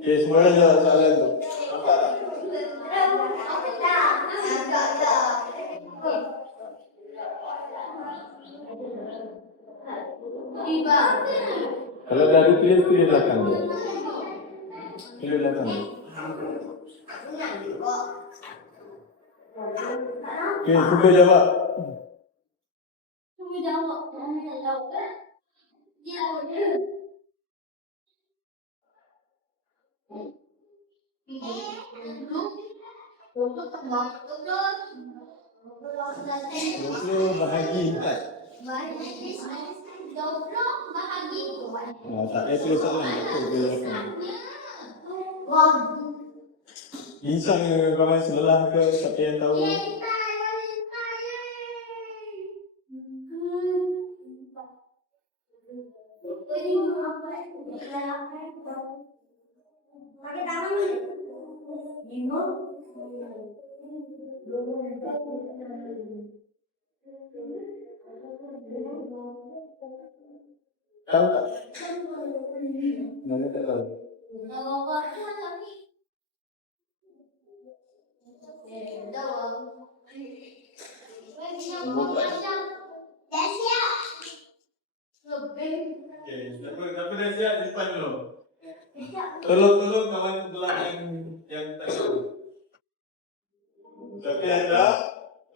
Okey, semua orang jawab soalan tu. Nampak tak? Kalau dah dipilih, pilih belakang dia. Pilih belakang dia. Okey, cuba jawab. Bahagi 4. Tak payah tulis soalan. Insang kawan sebelah ke siapa yang tahu? Tahu tak? Mana tak tahu? Okey, siapa dah siap depan dulu? Tolong kawan sebelah yang tak tahu. Siapa yang dah?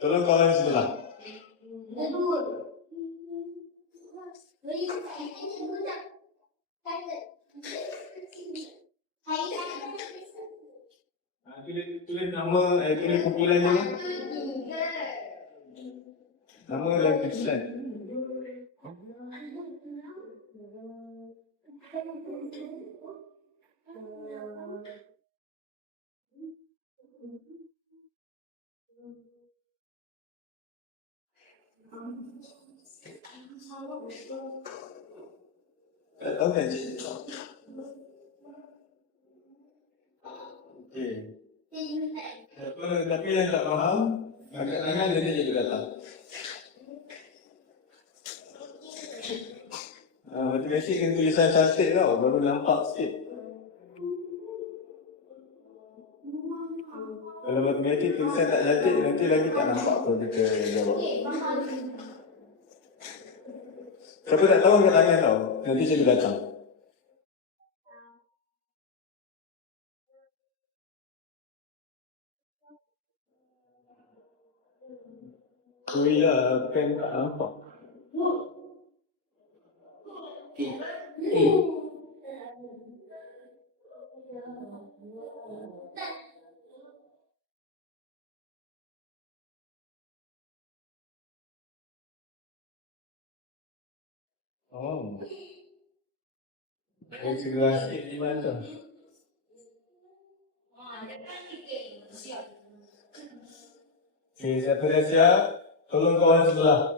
Tolong kawan sebelah. Tulis nama, tulis kumpulannya. Nama dan tulisan. Tak tahu kan cik? Okey. Tapi yang tak faham, angkat tangan nanti cikgu datang. Matematik kan tulisan cantik tau, baru nampak sikit. Kalau matematik tulisan tak cantik, nanti lagi tak nampak apa kita jawab. Siapa tak tahu angkat tangan tau, nanti cikgu datang. Ya, pen tak nampak. Oh. Saya segera sikit di mana? Okey, siapa dah siap? Tolong kawan sebelah.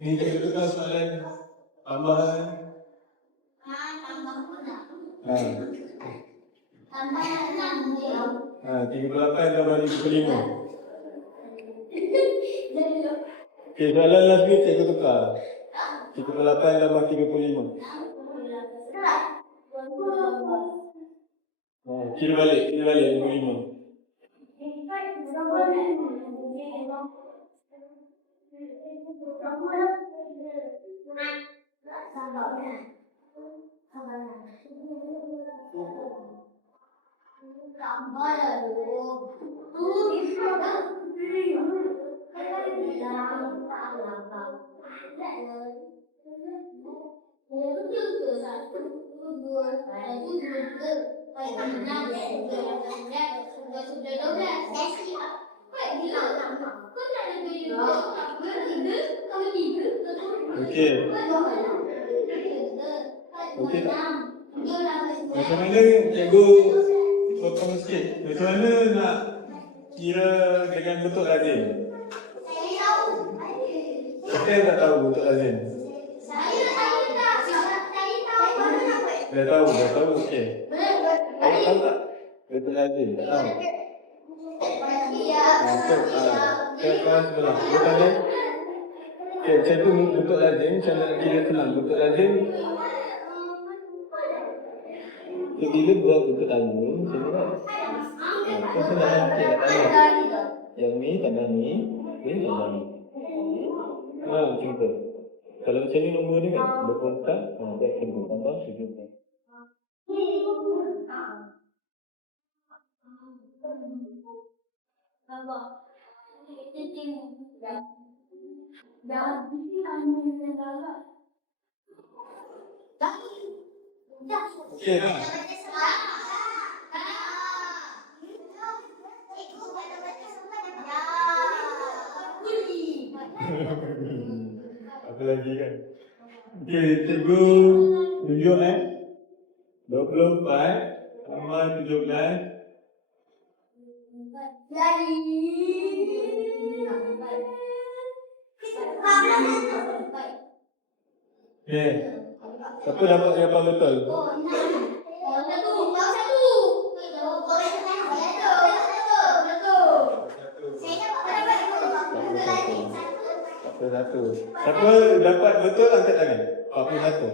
Ini kita tukar soalan tambahan. Tambahan 38 tambah 55. Okey, soalan last ni cikgu tukar. 38 tambah 35. Kira balik 55. Okey. Okey tak? Macam mana cikgu potong sikit? Macam mana nak kira dengan bentuk lazim? Siapa yang tak tahu bentuk lazim? Dah tahu, okey. Awak tahu tak? Betul lazim. Tak tahu. Ke kawan sebelah. Betul kan? Okay, macam tu bentuk lazim. Macam nak kira senang. Bentuk lazim. Bila buat bentuk lazim, macam ni kan? Kan senang sikit nak tambah. Yang ni tambah ni. Ni tambah ni. Macam tu. Kalau macam ni nombor ni kan? 24. Dia akan tambah 17. Okey dah. Apa lagi kan? Okey, cikgu tunjuk 24 tambah 17. Okey. Siapa dapat jawapan betul? Satu. Siapa dapat betul angkat tangan? 41.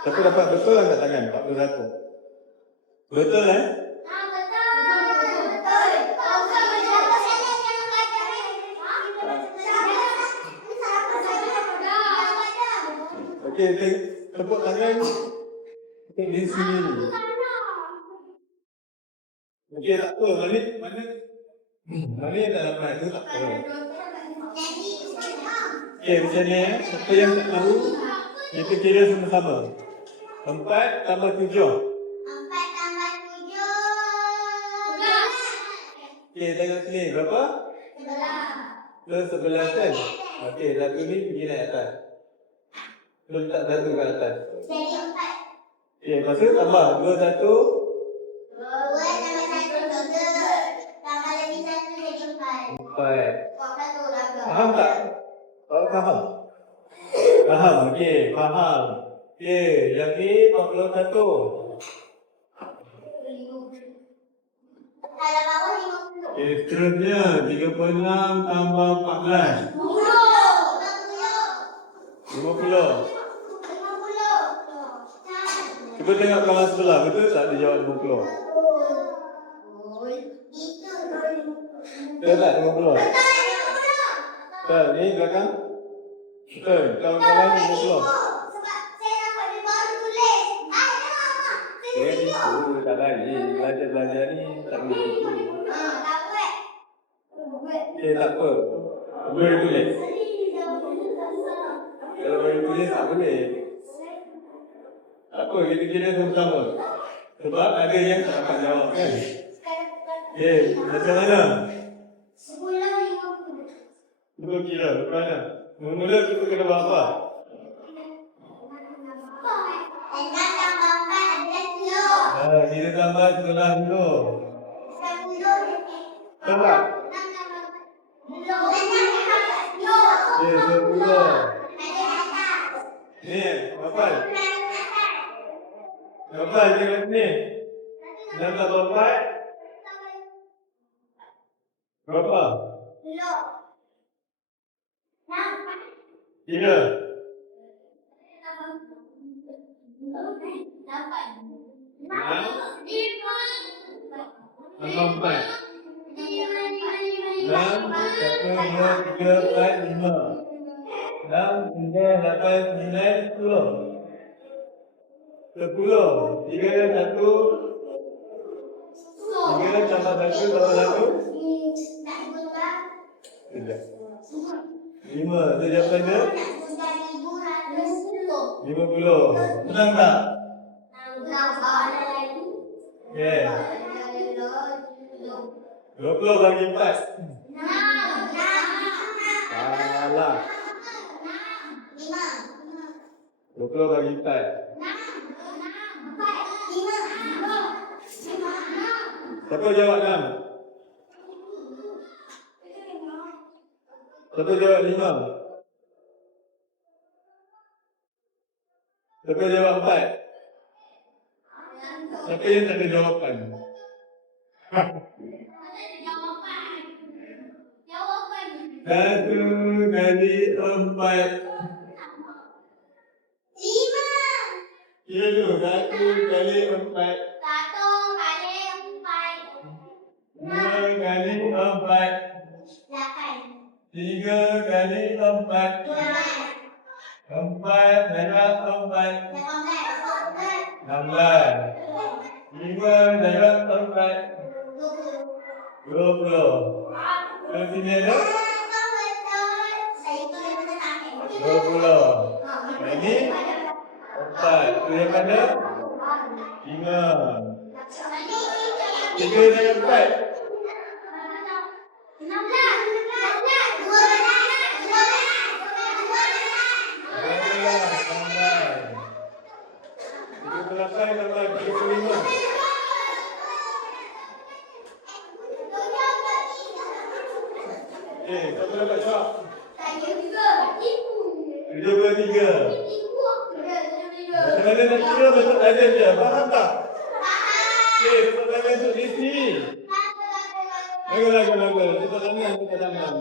Siapa dapat betul angkat tangan? 41. Betul Okey, tepuk tangan. Di sini. Okey, tak apa. Mana yang tak dapat tu tak apa. Okey, macam ni siapa yang tak tahu, kita kira sama-sama. 4 tambah 7. 4 tambah 7. Okey, tengok sini. Berapa? 11 kan? Okey, satu ni pergi naik atas. Belum letak satu ke atas. Jadi 4. Okey, lepas tu tambah 2 1. 2 tambah 1 3. Tambah lagi 1 jadi 4. 4. Faham tak? Faham? Faham, okey, faham. Okey, yang ni 41. Kalau bawah 50. Okey, seterusnya 36 tambah 14. 50. Cuba tengok kawan sebelah, betul tak dia jawab 50? Betul tak 50? Betul, ni belakang? Betul, kawan-kawan 50. Sebab saya nampak dia baru tulis. Itu tak lagi, belajar-belajar ni tak boleh gitu. Tak buat. Okey, tak apa. Boleh tulis. Kalau boleh tulis tak boleh. Tak apa, kita kira sama-sama. Sebab ada yang tak dapat jawab kan? Okey, macam mana? 10.50. Cuba kira, macam mana? Mula-mula kita kena buat apa? 6 tambah 4 adalah 10. Kita tambah setelah 10. 10. Betul tak? 6 tambah 4. 10. Okey, 10. Ni, berapa? Berapa dia kat sini? 6 tambah 4. Berapa? 3. Tambah 4. 6, 1, 2, 3, 4, 5. 6, 3, 8, 9, 10. 10. 3, 1. 3 tambah 1 tambah 1. 5. Itu jawapannya? 50. Senang tak? Okey. 20 bagi 4. Salah. 20 bagi 4. Siapa jawab 6? Siapa jawab 5? Siapa jawab 4? Siapa yang tak ada jawapan? Satu kali 4. Lima. Kira dulu. 1 kali 4. 2 kali 4. 3 kali 4. 4 darab 4. 16. 5 darab 4. 20. Kalau sini ada 20. Ini 4. Itu yang mana? 5. 3 darab 4. Siapa dapat jawab? 33. Macam mana nak kira bentuk talian dia? Faham tak? Bentuk talian untuk isi. Lagu. Bentuk tangan.